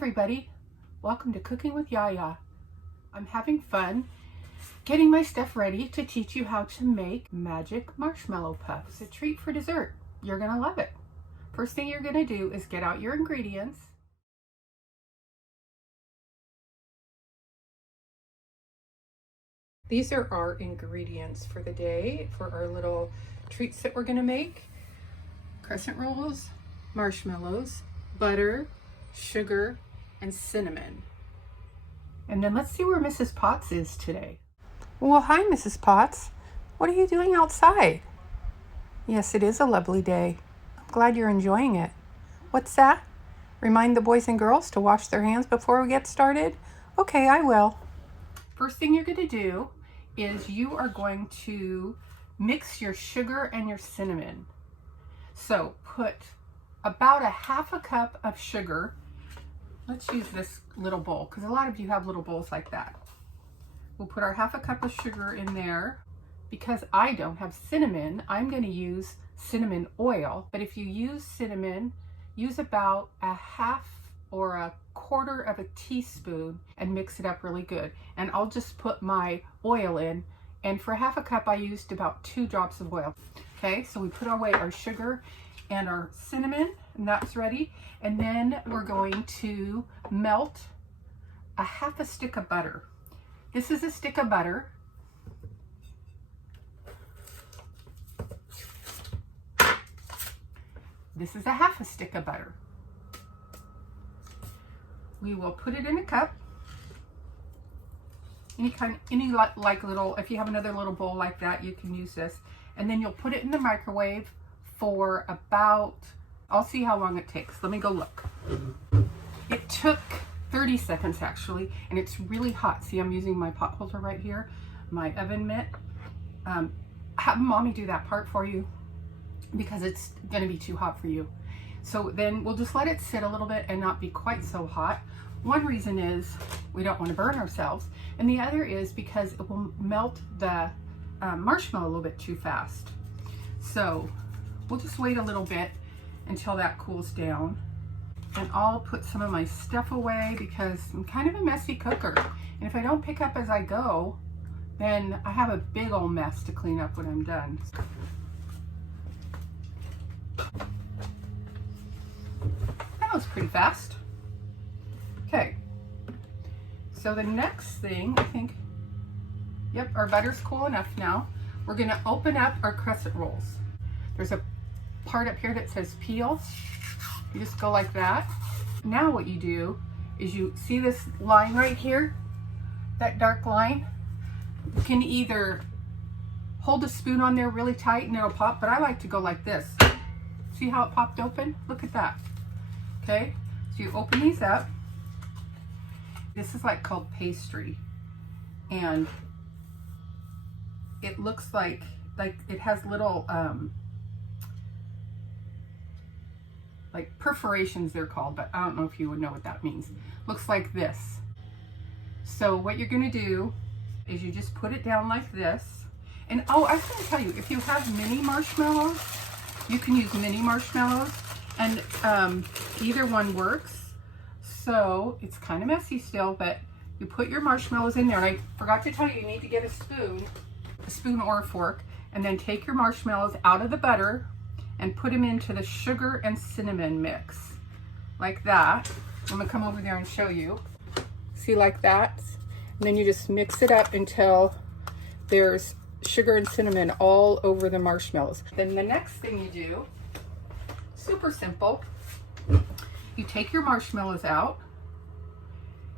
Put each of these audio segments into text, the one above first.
everybody, welcome to Cooking with Yaya. I'm having fun getting my stuff ready to teach you how to make magic marshmallow puffs. A treat for dessert. You're gonna love it. First thing you're gonna do is get out your ingredients. These are our ingredients for the day for our little treats that we're gonna make. Crescent rolls, marshmallows, butter, sugar, and cinnamon. And then let's see where Mrs. Potts is today. Well, hi, Mrs. Potts. What are you doing outside? Yes, it is a lovely day. I'm glad you're enjoying it. What's that? Remind the boys and girls to wash their hands before we get started? Okay, I will. First thing you're going to do is you are going to mix your sugar and your cinnamon. So put about a half a cup of sugar. Let's use this little bowl because a lot of you have little bowls like that. We'll put our half a cup of sugar in there. Because I don't have cinnamon, I'm going to use cinnamon oil. But if you use cinnamon, use about a half or a quarter of a teaspoon and mix it up really good. And I'll just put my oil in. And for half a cup, I used about 2 drops of oil. Okay, so we put away our sugar and our cinnamon, and that's ready. And then we're going to melt a half a stick of butter. This is a stick of butter. This is a half a stick of butter. We will put it in a cup. Any like little, if you have another little bowl like that, you can use this. And then you'll put it in the microwave for about, I'll see how long it takes. Let me go look. It took 30 seconds actually, and it's really hot. See, I'm using my pot holder right here, my oven mitt. Have mommy do that part for you because it's gonna be too hot for you. So then we'll just let it sit a little bit and not be quite so hot. One reason is we don't want to burn ourselves, and the other is because it will melt the marshmallow a little bit too fast. So we'll just wait a little bit until that cools down. And I'll put some of my stuff away because I'm kind of a messy cooker. And if I don't pick up as I go, then I have a big old mess to clean up when I'm done. That was pretty fast. Okay. So the next thing, I think, yep, our butter's cool enough now. We're gonna open up our crescent rolls. There's a part up here that says peel. You just go like that. Now what you do is you see this line right here, that dark line? You can either hold a spoon on there really tight and it'll pop, but I like to go like this. See how it popped open? Look at that. Okay, so you open these up. This is like called pastry. And it looks like it has little, like perforations they're called, but I don't know if you would know what that means. Looks like this. So what you're gonna do is you just put it down like this. And oh, I was gonna tell you, if you have mini marshmallows, you can use mini marshmallows, and either one works. So it's kind of messy still, but you put your marshmallows in there. And I forgot to tell you, you need to get a spoon or a fork, and then take your marshmallows out of the butter and put them into the sugar and cinnamon mix, like that. I'm gonna come over there and show you. See, like that? And then you just mix it up until there's sugar and cinnamon all over the marshmallows. Then the next thing you do, super simple, you take your marshmallows out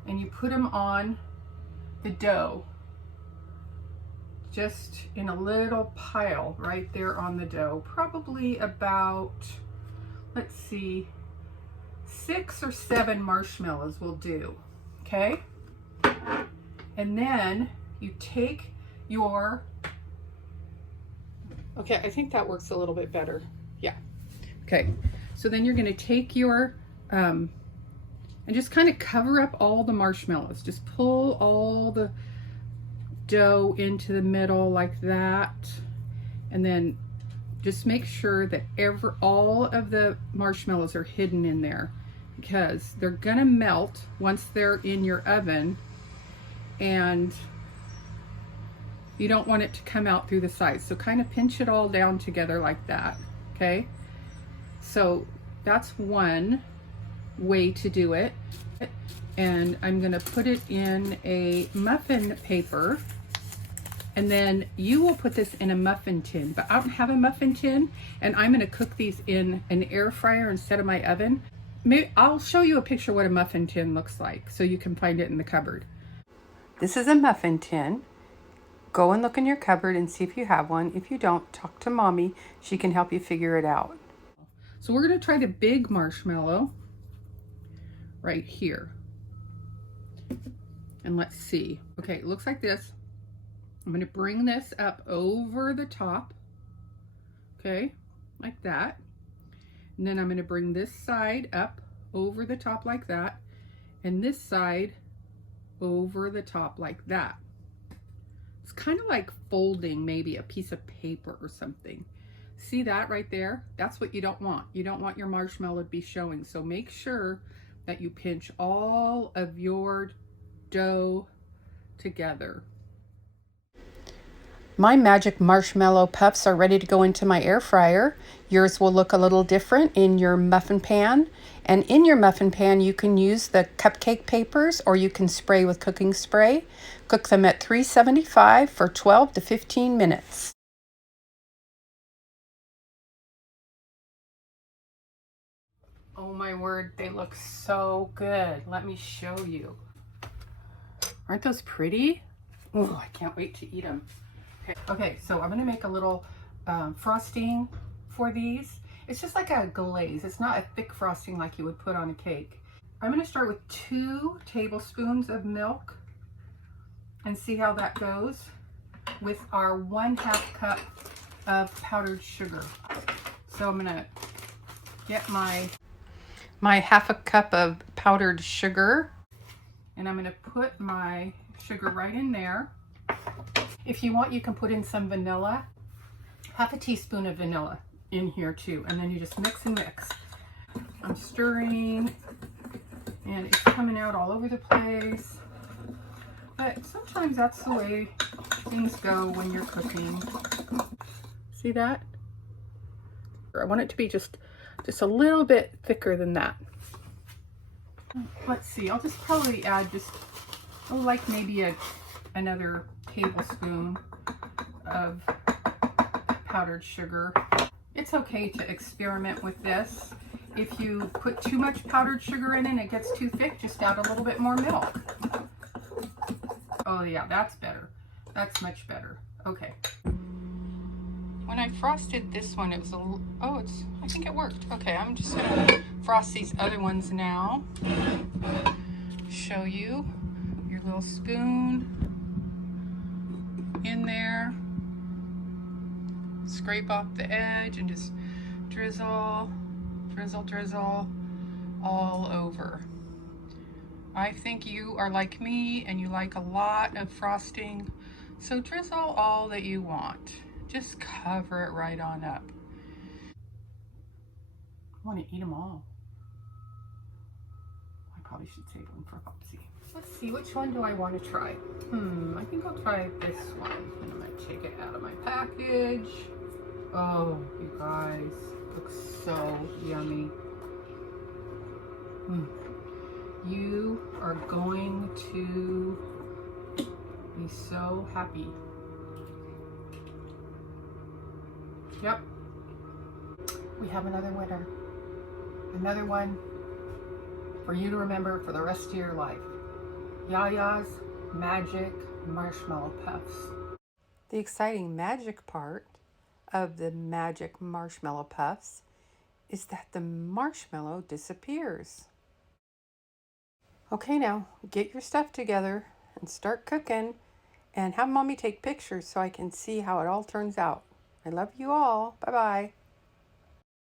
and you put them on the dough, just in a little pile right there on the dough. Probably about, let's see, 6 or 7 marshmallows will do, okay? And then you take your, okay, I think that works a little bit better. Yeah, okay. So then you're gonna take your, and just kind of cover up all the marshmallows. Just pull all the dough into the middle like that, and then just make sure that all of the marshmallows are hidden in there. because they're gonna melt once they're in your oven, and you don't want it to come out through the sides. So kind of pinch it all down together like that, okay? So that's one way to do it. And I'm gonna put it in a muffin paper, and then you will put this in a muffin tin. But I don't have a muffin tin, and I'm gonna cook these in an air fryer instead of my oven. Maybe I'll show you a picture of what a muffin tin looks like so you can find it in the cupboard. This is a muffin tin. Go and look in your cupboard and see if you have one. If you don't, talk to Mommy. She can help you figure it out. So we're gonna try the big marshmallow right here. And let's see. Okay, it looks like this. I'm gonna bring this up over the top. Okay, like that. And then I'm gonna bring this side up over the top like that. And this side over the top like that. It's kind of like folding maybe a piece of paper or something. See that right there? That's what you don't want. You don't want your marshmallow to be showing. So make sure that you pinch all of your dough together. My magic marshmallow puffs are ready to go into my air fryer. Yours will look a little different in your muffin pan. And in your muffin pan, you can use the cupcake papers, or you can spray with cooking spray. Cook them at 375 for 12 to 15 minutes. Oh my word, they look so good. Let me show you. Aren't those pretty? Oh, I can't wait to eat them. Okay, so I'm gonna make a little frosting for these. It's just like a glaze. It's not a thick frosting like you would put on a cake. I'm gonna start with 2 tablespoons of milk and see how that goes with our 1/2 cup of powdered sugar. So I'm gonna get my 1/2 cup of powdered sugar, and I'm gonna put my sugar right in there. If you want, you can put in some vanilla, 1/2 teaspoon of vanilla in here too, and then you just mix and mix. I'm stirring, and it's coming out all over the place, but sometimes that's the way things go when you're cooking. See that? I want it to be just a little bit thicker than that. Let's see, I'll just probably add like maybe another tablespoon of powdered sugar. It's okay to experiment with this. If you put too much powdered sugar in and it gets too thick, just add a little bit more milk. Oh yeah, that's better. That's much better. Okay. When I frosted this one, it was I think it worked. Okay, I'm just gonna frost these other ones now. Show you your little spoon in there. Scrape off the edge and just drizzle, drizzle, drizzle all over. I think you are like me and you like a lot of frosting, so drizzle all that you want. Just cover it right on up. I want to eat them all. I probably should save them for Popsy. Let's see, which one do I want to try? I think I'll try this one. And I'm going to take it out of my package. Oh, you guys, looks so yummy. You are going to be so happy. Yep, we have another winner. Another one for you to remember for the rest of your life. Yaya's Magic Marshmallow Puffs. The exciting magic part of the Magic Marshmallow Puffs is that the marshmallow disappears. Okay, now get your stuff together and start cooking, and have Mommy take pictures so I can see how it all turns out. I love you all. Bye-bye.